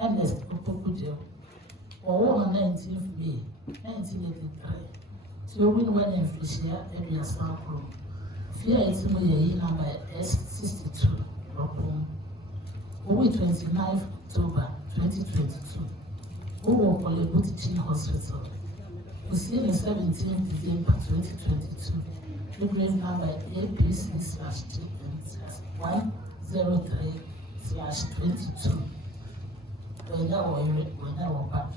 Ernest Opoku Gyau. On 19th May 1983. So when in Fisher area sample. Fear is number S62. Over 29th October 2022. Over Opoku Teaching Hospital. We see the 17th December 2022. Grave number APC/103/22. When back.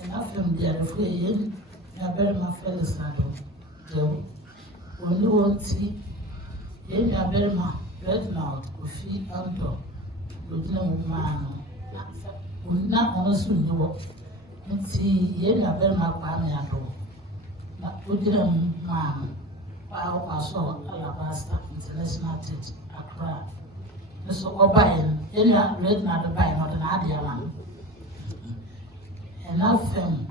And after the other free, I very much fell aside. Only one tea, I very much red mouth, coffee, and dog. Good man. Not honest with you. See, I very much buy me a dog. But we didn't man. I saw Alabasta International Church, Accra. So, O'Brien, any red not the buy, not an idea one. And now, film,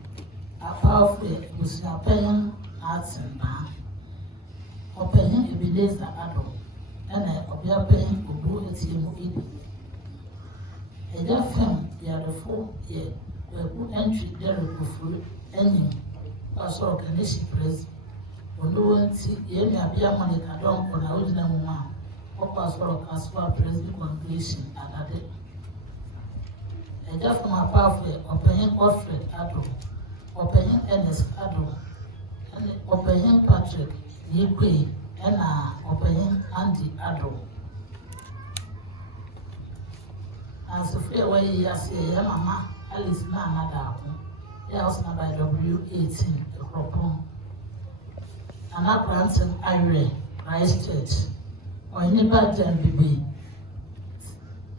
a powerful was your paying arts and ban. Or paying a village adult, and a paying who do it in eating. And that film, the other 4 years, were good entry there with full ending. Also, can she press? When no one see any appear money, I don't for the original woman. As well Presby congregation at that day. And just from a pathway, Opinion Alfred Addo, Opinion Ernest Addo, and Opinion Patrick Yikwe, and Opinion Andy Addo. And Sophia way, yes, Mama, Alice Nana, else by W18, Akropong, and up Branson Ire, Christ Church. Or anybody be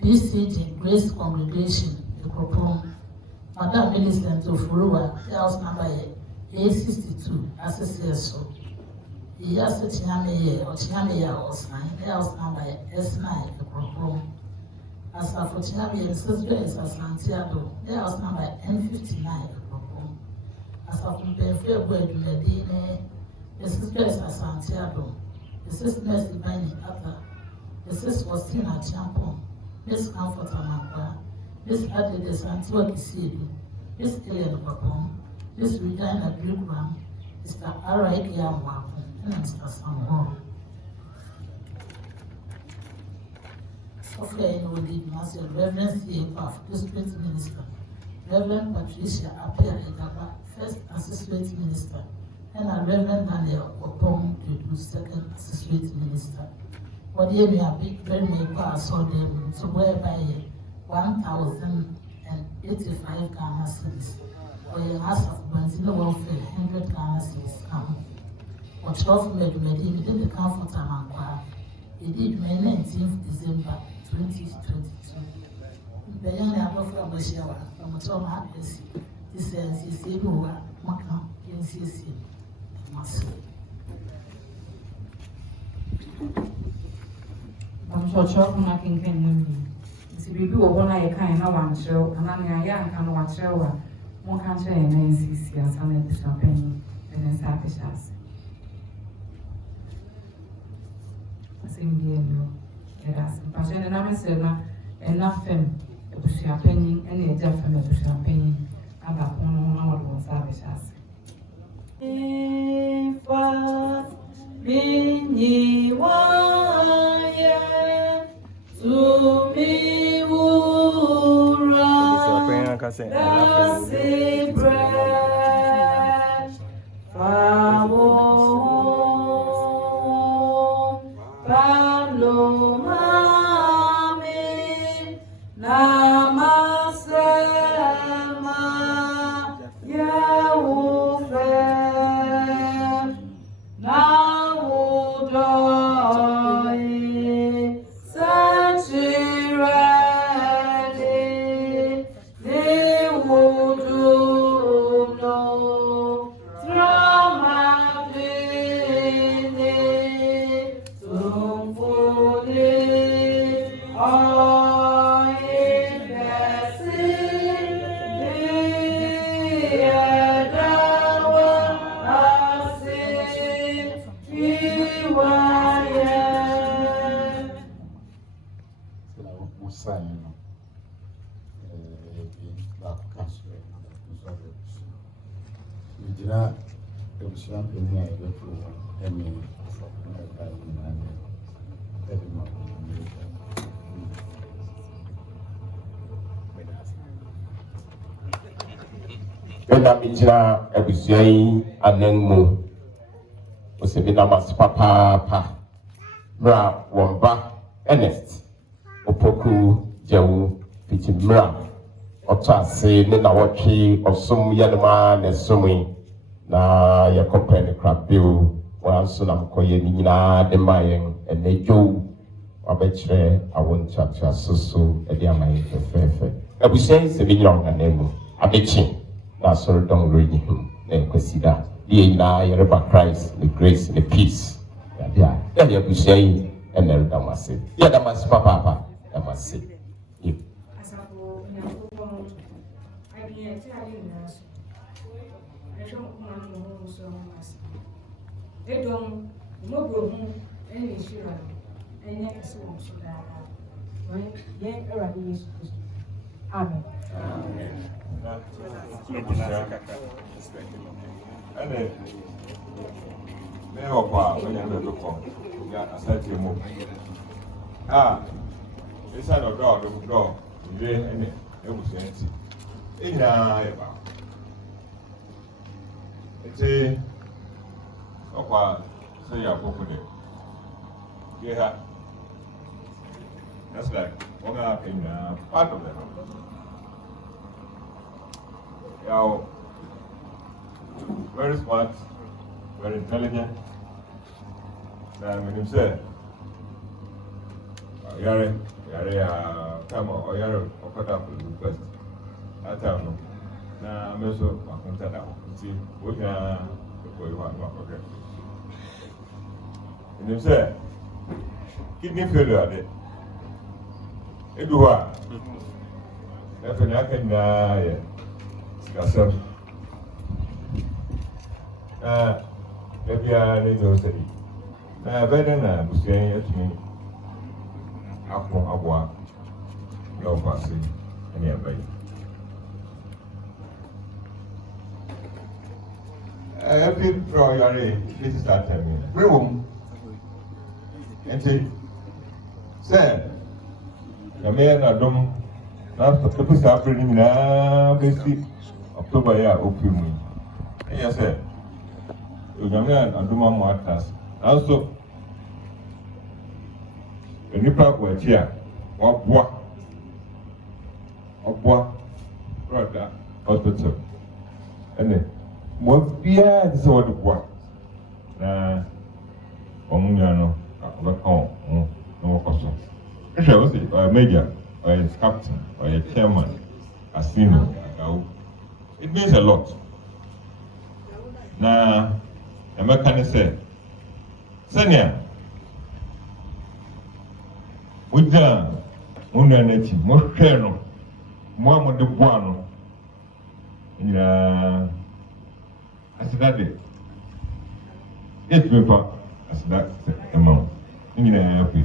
PCG Grace Congregation, the Akropong, Madam Minister to Furua, house number A62, SSSO. He has a Chinamea or Chinamea or sign, house number S9, the Akropong. As for Chinamea, the sister is a Santiago, house number N59, the Akropong. As for Fairway to Medina, the sister is a Santiago. This is Mercy Bani Ata. This is Wastina Champon. This Comfort Amakwa. This Adi de Santua Kisidu. This Alien Akropong. This Regina Grigram. Mr. Rite Gyau and Mr. Samuel. Software in Wadi Master Reverend C.A. District Minister. Reverend Patricia Apia Edaba, First Associate Minister. And a Reverend Daniel Opong to do Second Associate Minister. What year we have big very many saw them to whereby 1,085 Ghana cedis. Or a mass of Brazil welfare 100 Ghana cedis come. Or 12 Medimedi within the comfort of Akwa. It did May 19th December 2022. The young Abba from Bashawa from Tom Harris. This says he said, "Oh, Maka, NCC." I'm sure Chocolate Making can win. If you do one I kind of one show, and I'm a young can watch show, one country and NCC as I'm at the shopping and then Sapish as. I think the end of it. And I'm saying enough him to push your penny and the deaf from the push your penny about one hour of Sapish as. Minyi waya tumiura dasi bread famo palomami namasema yaufe Ebusian penny I go to any Bena mijina ebusian anenmu osebina masipapa mra womba Ernest Opoku Gyau fiti mra otase ne na wotwe osum yanema na sumui na yakope ne krabio wanso na mkoye ni nyina de mayen enejo abechre awon chacha susu edi amaye fefefe ebusian sebinyo anenmu abechi na sort of don't read him and consider the na Christ, the grace, the peace. Yeah, you be saying and then that must say. Yeah, that must papa, that must say. Yeah. Amen. And never far when you look for I said to you, it's not a door, you didn't, it was empty. In it's a say you're popular. Yeah, that's like one up in part of them. Gyau, very smart, very intelligent. And when you say, Yare, come on, Yare, cut up the request. I tell you, now I'm also a contact. See, we can go you want to forget. When you say, kidney failure, it do what? If I can die. Yourself. Maybe I need to study. Better than Busian to me. Akropong, no passing, any of I feel for your this is that time. Room. And say, sir, the man are dumb. Not the people suffering now, basically. October ya Opoku. Yes, sir. You can aduma matters. Also, the nipa were here. Obwa, brother, hospital. And then, what beer is what the work. Na, Omunyano, no question. If I was a major, or a captain, or a chairman, a senior, it means a lot. Now, a mechanic said, Senya, with the Unaneti, Moscheno, Mohammed de Buano, in I said that day. It's paper, as that amount. In a happy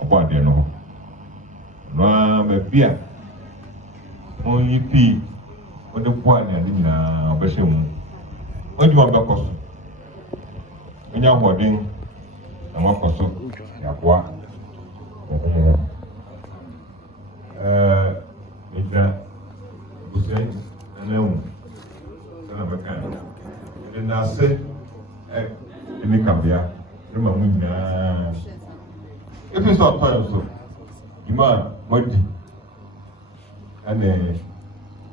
about the no. No, beer. Only pee. On the point in a version. When you have the cost, when you are holding and what cost, you have what? It's that Busian and Leon. And I said, in the Cambia, remember, if it's not time, so you might money and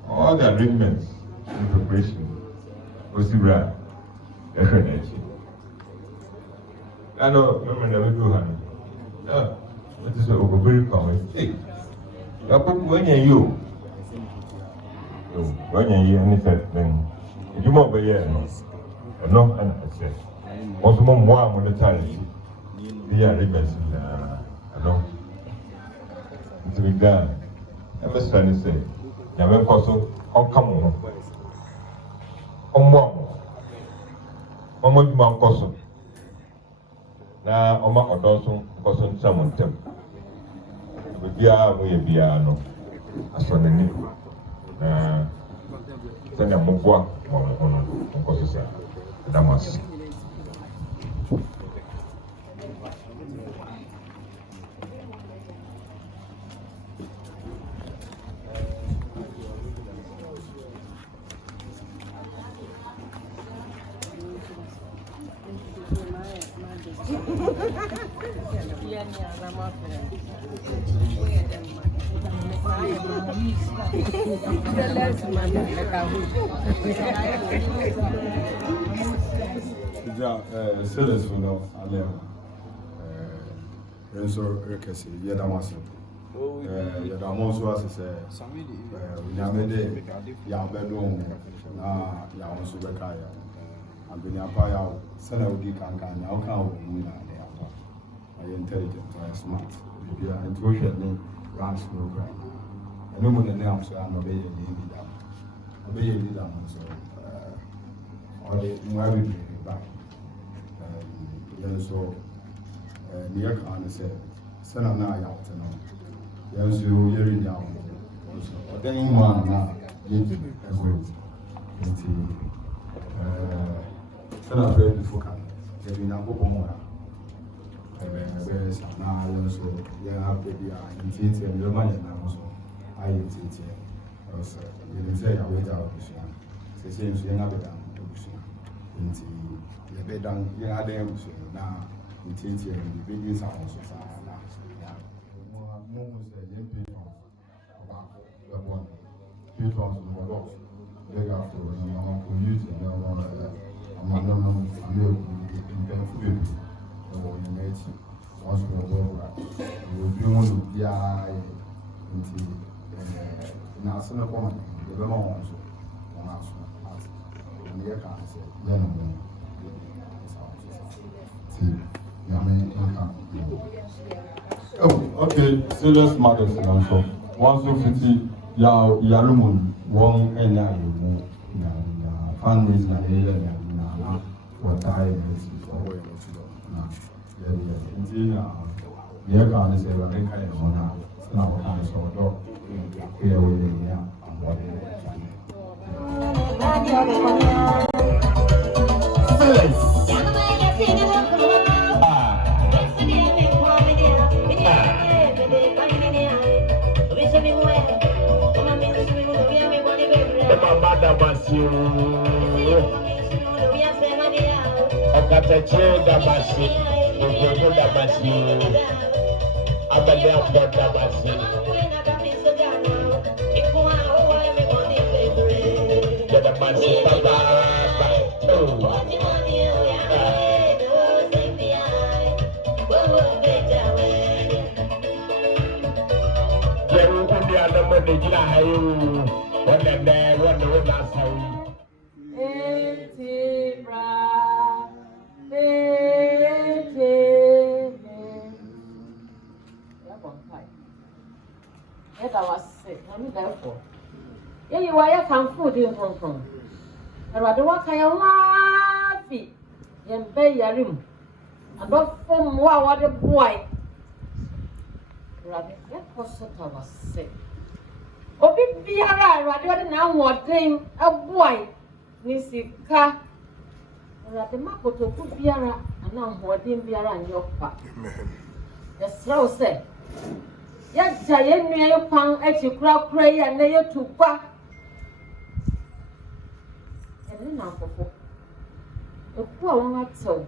all the arrangements in preparation was right. I know, remember, we do have what is a very common. Hey, when you anything, then you won't be here. No, and I said, also, more on the time. The arrangements, I know. It's been done. I was trying to say, Yaman Koso, come on. Omo man Koso. Na Oma Odonson, Koso, someone tell. Bia, we be no. As for the name, send a mobile on Koso. Damas. Sellers for now, and so Rickersy, Yadamas. Yadamos was we have made Yabedon, Yamas Ubekaya, and Binyapaya, Senadi Kankan, now count I intelligent, I smart. If you are intuition, runs no crime. And no one else and obey a leader. Obey a leader, so or the Mary back. So near Khan said, Son of Naya, yes, you hearing now. Or then one now, as well. Son of Red before Khan, getting up more. Now, so yeah, baby, I'm teaching and your money now. So I am teaching. Also, you say I wait out. Say, you're not done. Into the bed down, you are there. Now, in teaching, the big sound. Yeah, more say, you pay about the one. 2 tons of the box. Big after, I'm using the one. I'm not or you made once we were doing the into now, some of them, the Vermont, and the air can't say, oh, okay, serious matters also. Once you fifty, Yalumun, one and nine, fundraising and what time is away. The aircon is a very kind of honor. Now, I'm so dog. Here we are. You are come food in Hong Kong. I rather walk a laughy, and pay your room. And don't form what a boy. Rather, that was sick. Oh, be a rather now what thing a boy. Missy car. Rather, Marco to put Biara and now what in Biara and your papa. The slow said. Yet, giant near pound at your crowd pray and lay you to back. Now, the poor one so.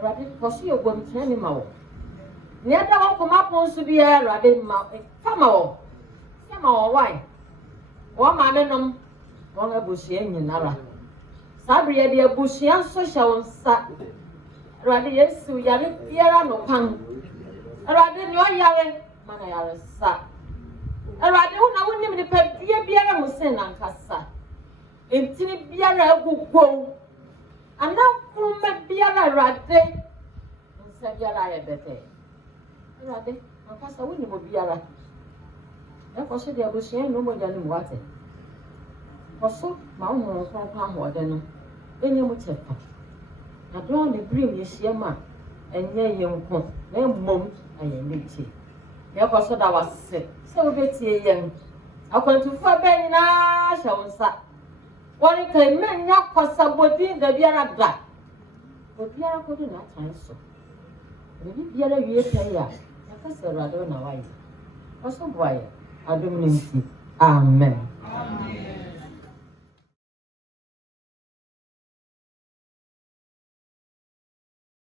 Rabbit, because you're going to animal. Near the one come up wants to be a rabbit mouth. Come on, why? One man, one a bushy in Nara. Sabria, dear bushy and social sat. Rabbit, yes, we are here no pang. A rabbit, no yelling, man, I are a sat. A rabbit, I wouldn't even depend, be a musin and cassa. Intini biara go and now from biara rade and biara ebete rade and pasa we no biara e ko se de abusia no mo jani mwate koso ma ho kwa ho de no enye mu chefa na do ne brim ye hia ma enye ye nko na mmom aye nti ye ko so da wase se obetie yen akwantufo be nyina hye wonsa wɔre ka mmenya kɔsabɔdin da biara da obiara kodo na atan so ebi biara wie pɛyɛ a yɛka sɛ awurade na wayɛ ɔso boayɛ adom ne nti amen